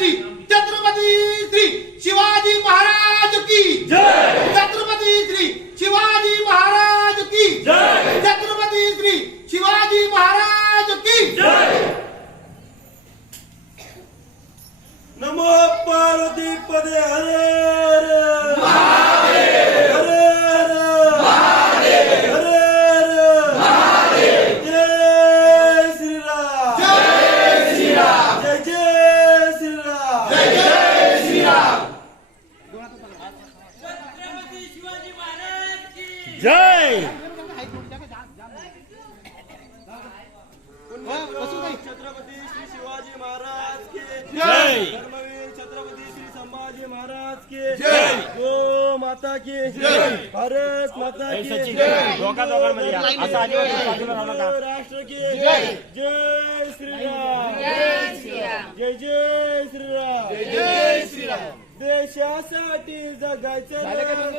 श्री छत्रपती श्री शिवाजी महाराज की जय छत्रपती श्री शिवाजी महाराज की जय छत्रपती श्री शिवाजी महाराज की जय नमो पार्वती पदे हरे हरे हरे हरे जय श्री राम जय श्री राम जय जय श्री राम जय जय श्री राम छत्रपती शिवाजी महाराज की जय छत्रपती श्री शिवाजी महाराज के जय धर्मवीर छत्रपती श्री संभाजी महाराज के जय गो माता की जय भारत माता की जय राष्ट्र की जय जय श्री राम जय जय श्री राम जय श्री राम देशासाठी जगायचं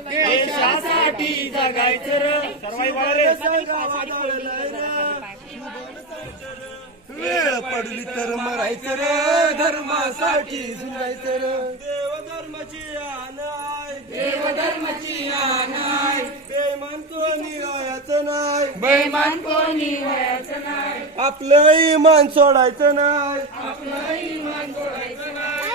देशासाठी जगायचं रे. वेळ पडली तर मरायचं रे धर्मासाठी झुंजायचं रे देवधर्माची आणाय देवधर्माची आणाय बेमान कोणी राहायचं नाही बैमान कोणी व्हायचं नाही आपलं इमान सोडायचं नाही आपलं इमान सोडायचं नाही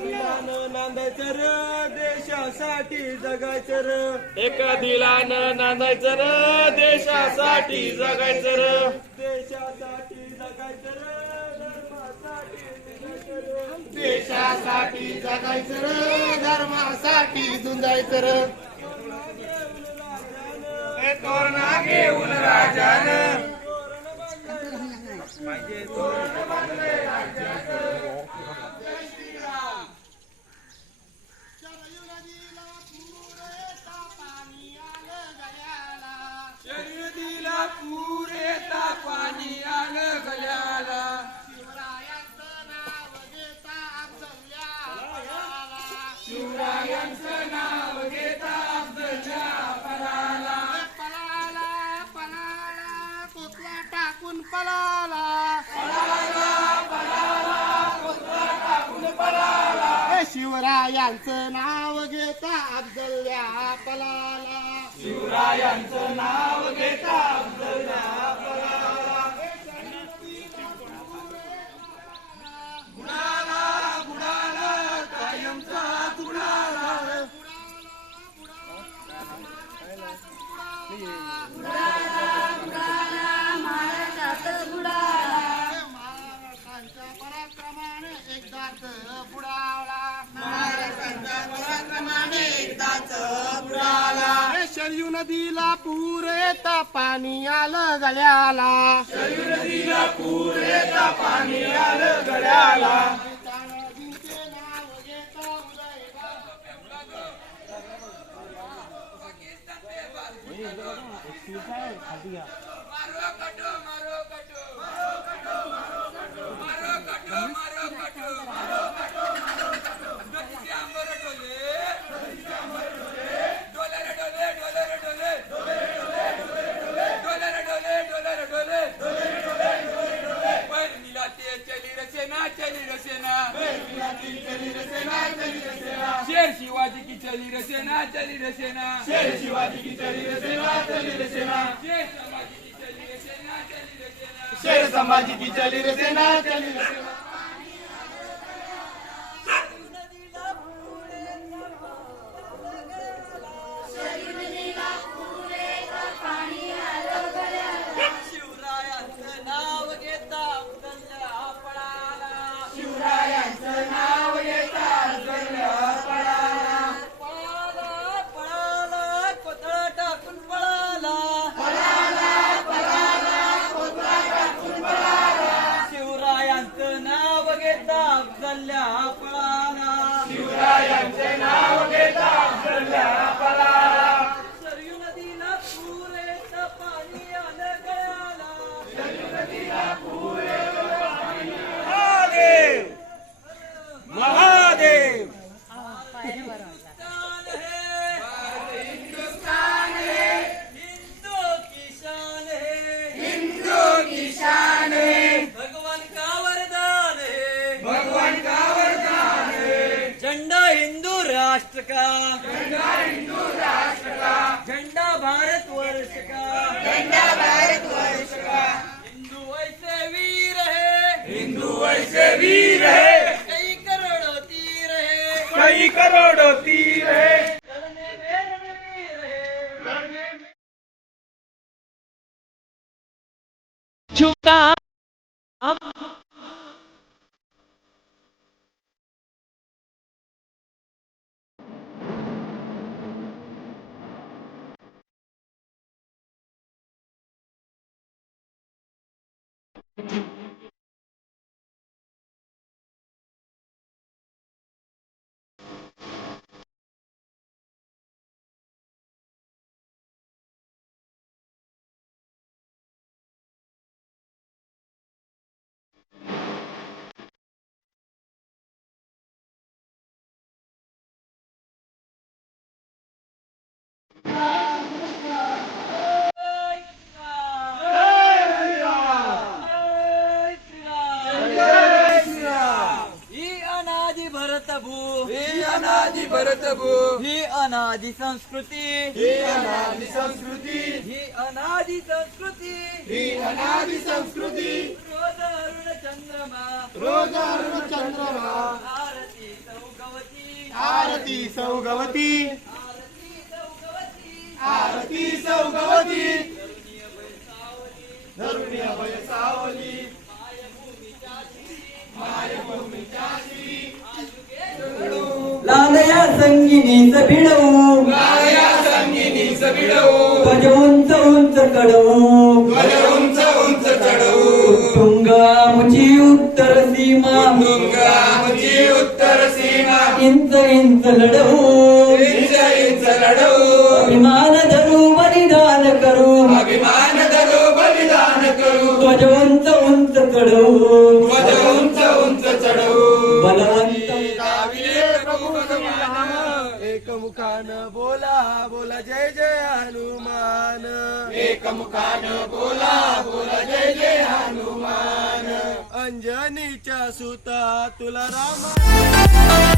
दिलानं नांदायचं रे देशासाठी जगायचं रे एका दिलानं नांदायचं र देशासाठी जगायचं र देशासाठी जगायचं रे धर्मासाठी जगायचं रे देशासाठी जगायचं रे धर्मासाठी झुंजायचं रे तोरणा घेऊन राजानं शर्यतीला पुरे पाणी आलं गल्याला शिवरायांचं नाव घेता अफजल्या शिवरायांचं नाव घेता अफजलच्या पराला पळाला पळाला कोकला टाकून पळाला हे शिवरायांचं नाव घेता अफजल्या पळाला शिवरायांचं नाव घेता अफजलच्या पराला गुणाला गुणाला कायमचा गुणाला महाराष्ट्राच्या पराक्रमाने एकदाच बुडावला महाराष्ट्राच्या पराक्रमाने एकदाच बुडावला हे शरयू नदीला पूर येता पाणी आलं गळ्याला शरयू नदीला पूर येता पाणी आलं गळ्याला नदीचे नाव घेता शेर शिवाजी की चली रसेना चली रसेना शेर शिवाजी की चली रसेना चली रसेना शेर समाजी की चली रसेना चली रसेना शेर संभाजी की चली रसेना चली रसेना शिवरायांचं नाव घेता अफजलच्या पळाला शिवरायांचं नाव घेता अफजलच्या पळाला पळाला पळाला कोथळा टाकून पळाला शिवरायांचं नाव घेता अफजलच्या पळाला शिवरायांचे नाव घेता अफजलच्या पळाला सरयू नदीला पूर येतं पाणी आलं गळ्याला महादेव महादेव हिंदुस्तान है हिंदू की शान है हिंदू की शान है भगवान का वरदान है भगवान का वरदान राष्ट्र का झंडा भारत वर्ष का हिंदू ऐसे वीर है कई करोड़ों तीर है लड़ने में रणवीर है ही अनादि संस्कृती रोज अरुण चंद्रमा आरती सौगवती धरुणी अभय सावली लालया संगिनीच भिडवू ध्वज उंच उंच चढवू तुंगामची उत्तर सीमा इंच इंच लढवू अभिमान धरू बलिदान करू ध्वज उंच उंच चढवू बलवंत एकमुखान बोला बोला जय जय हनुमान एकमुखान बोला बोला जय जय हनुमान अंजनीच्या सुता तुला राम